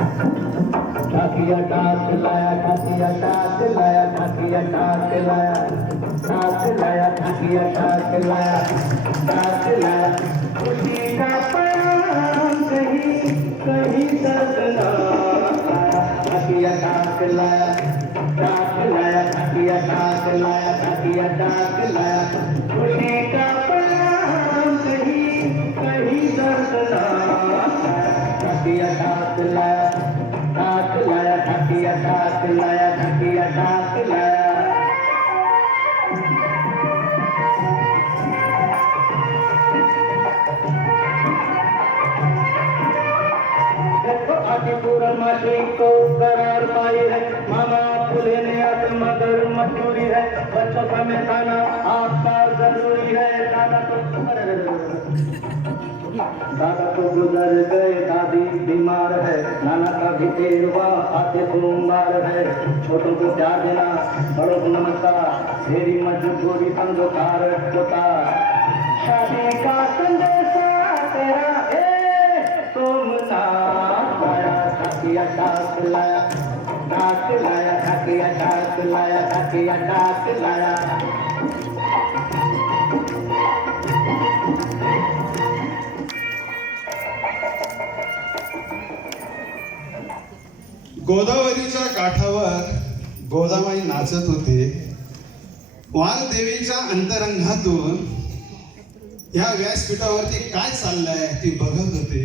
ठाकिया टाक लाया, ठाकिया टाक लाया, ठाकिया टाक लाया, टाक लाया, ठाकिया टाक लाया, टाक लाया। खुशी का पैगाम कहीं कहीं तक ना आया। ठाकिया टाक लाया, टाक लाया, ठाकिया टाक लाया, ठाकिया टाक लाया। खुशी का पैगाम कहीं कहीं तक ना आया। ठाकिया टाक लाया, टाक लाया, ठाकिया टाक लाया, ठाकिया टाक लाया। देखो आदिपुर माशी को करार पाई है, मामा फूले ने अब मगर मजबूरी है, बच्चों का में खाना आपका जरूरी है। दादा तो गुजर गए, दादी बीमार है, नाना का भी तेरवा आते सोमवार है। छोटों को प्यार देना, बड़ों को नमस्कार, मेरी मजबूरी समझो कारक होता। शादी का संदेशा तेरा है सोमनाथ लाया, ठाकिया टाक लाया, टाक लाया, ठाकिया टाक लाया, ठाकिया टाक लाया। गोदावरीच्या काठावर गोदाबाई नाचत होते. वालदेवीच्या अंतरंगातून ह्या व्यासपीठावरती काय चाललंय ती बघत होते.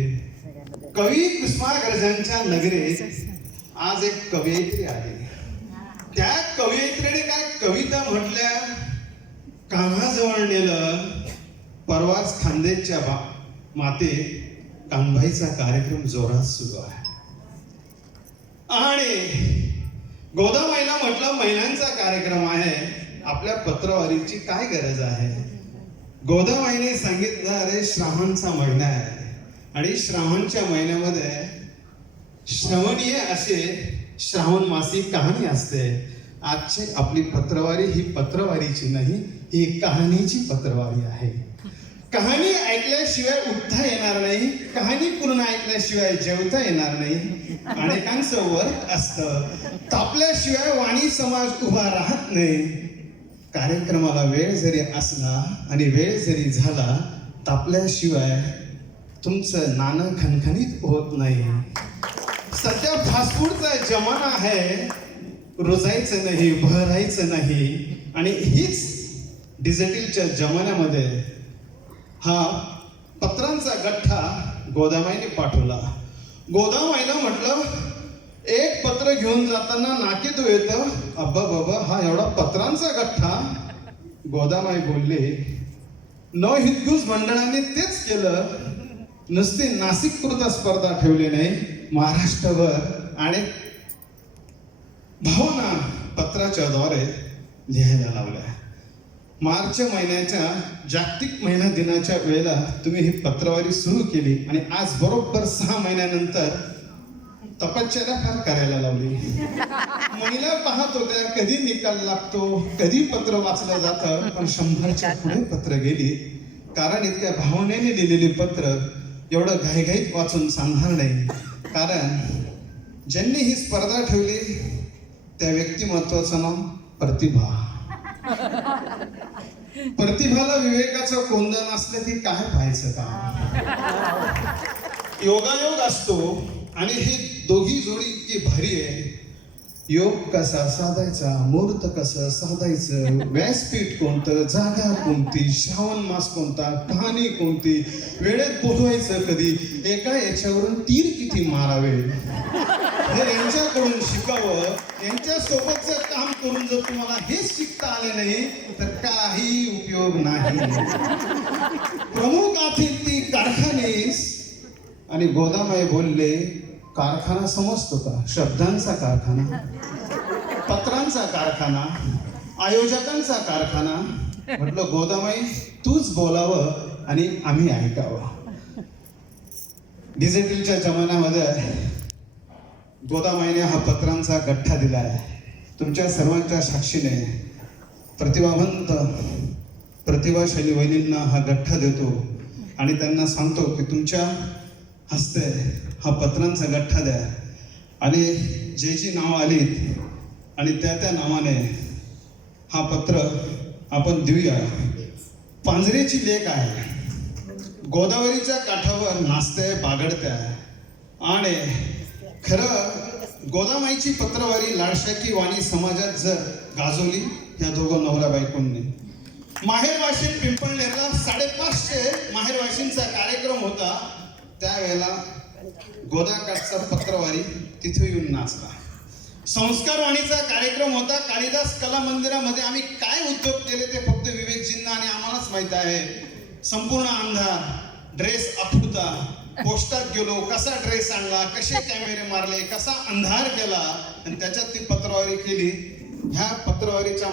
कवी कुसुमाग्रजांच्या नगरीत आज एक कवयित्री आहे. त्या कवयित्रीने काय कविता म्हटल्या, कान्हाजवळ नेलं परवाच खानदेशच्या माते कानबाईचा कार्यक्रम जोरात सुरू आहे. आणि गोदाबाईला म्हटलं महिन्यांचा कार्यक्रम आहे, आपल्या पत्रवारीची काय गरज आहे. गोदाबाईने सांगितलं, अरे श्रावणचा महिना आहे आणि श्रावणच्या महिन्यामध्ये श्रवणीय असे श्रावण मासी कहाणी असते. आजची आपली पत्रवारी ही पत्रवारीची नाही, ही कहाणीची पत्रवारी आहे. कहाणी ऐकल्याशिवाय उठता येणार नाही, कहाणी पूर्ण ऐकल्याशिवाय जेवता येणार नाही. अनेकांचं वर्त असतं, तापल्याशिवाय वाणी समाज उभा राहत नाही. कार्यक्रमाला वेळ जरी असला आणि वेळ जरी झाला, तापल्याशिवाय तुमचं नाणं खणखणीत होत नाही. सध्या फास्टफूडचा जमाना आहे, रुजायचं नाही, भरायचं नाही. आणि हीच डिजिटलच्या जमान्यामध्ये हा पत्रांचा गठ्ठा गोदाबाईने पाठवला. गोदाबाईला म्हटलं, एक पत्र घेऊन जाताना नाकीत येतं, अब्बा बाबा हा एवढा पत्रांचा गठ्ठा. गोदाबाई बोलले, नवहितगुज मंडळाने तेच केलं. नुसती नाशिक पुरता स्पर्धा ठेवली नाही, महाराष्ट्रभर आणि भावना पत्राच्या द्वारे लिहायला लावल्या. मार्च महिन्याच्या जागतिक महिला दिनाच्या वेळेला तुम्ही ही पत्रवारी सुरू केली आणि आज बरोबर 6 महिन्यानंतर तपश्चर्या फार करायला लावली. महिला पाहत होत्या कधी निकाल लागतो, कधी पत्र वाचलं जातं, पण 100च्या पुढे पत्र गेली. कारण इतक्या भावनेने लिहिलेली पत्र एवढं घाईघाईत वाचून सांगणार नाही. कारण ज्यांनी ही स्पर्धा ठेवली त्या व्यक्तिमत्वाचं नाव प्रतिभा. प्रतिभाला विवेकाचं कोंदण असलं ती काय पाहायचं का. योगायोग असतो आणि हे दोघी जोडी इतकी भारी आहे. योग कसा साधायचा, मुहूर्त कसं साधायचं, व्यासपीठ कोणतं, जागा कोणती, श्रावण मास कोणता, कहाणी कोणती, वेळेत बोलवायचं कधी, एका याच्यावरून तीर किती मारावे हे यांच्याकडून शिकावं. यांच्या सोबतचं काम करून जर तुम्हाला हेच शिकता आले नाही तर काही उपयोग नाही. प्रमुख आतील ती कारखानीस. आणि गोदाबाई बोलले, कारखाना समजतो का, शब्दांचा कारखाना, पत्रांचा कारखाना, आयोजकांचा कारखाना. म्हटलं गोदाबाई तूच बोलावं आणि आम्ही ऐकावं. डिजिटलच्या जमान्यामध्ये गोदाबाईने हा पत्रांचा गठ्ठा दिला आहे. तुमच्या सर्वांच्या साक्षीने प्रतिभावंत प्रतिभाशाली वहिनींना हा गठ्ठा देतो आणि त्यांना सांगतो की तुमच्या हस्ते हा पत्रांचा गठ्ठा द्या. आणि जी नावं आलीत आणि त्या नावाने हा पत्र आपण देऊया. पांजरेची लेक आहे, गोदावरीच्या काठावर नाचते बागडत्या. आणि खरं गोदामाईची पत्रवारी लाडशाकी वाणी समाजात जर गाजवली या दोघं नवरा बायकोंनी. माहेर वाशिन पिंपळनेरला 550 माहेर वाशिनचा कार्यक्रम होता. त्यावेळेला गोदाकाठचा पत्रवारी तिथे येऊन नाचला. संस्कार वाणीचा कार्यक्रम होता कालिदास कला मंदिरामध्ये. आम्ही काय उद्योग केले ते फक्त विवेकजींना आणि आम्हालाच माहित आहे. संपूर्ण अंधार, ड्रेस अफुता, पोस्टात गेलो, कसा ड्रेस आणला, कसे कॅमेरे मारले, कसा अंधार केला आणि त्याच्यात ती पत्रवारी केली. ह्या पत्रवारीच्या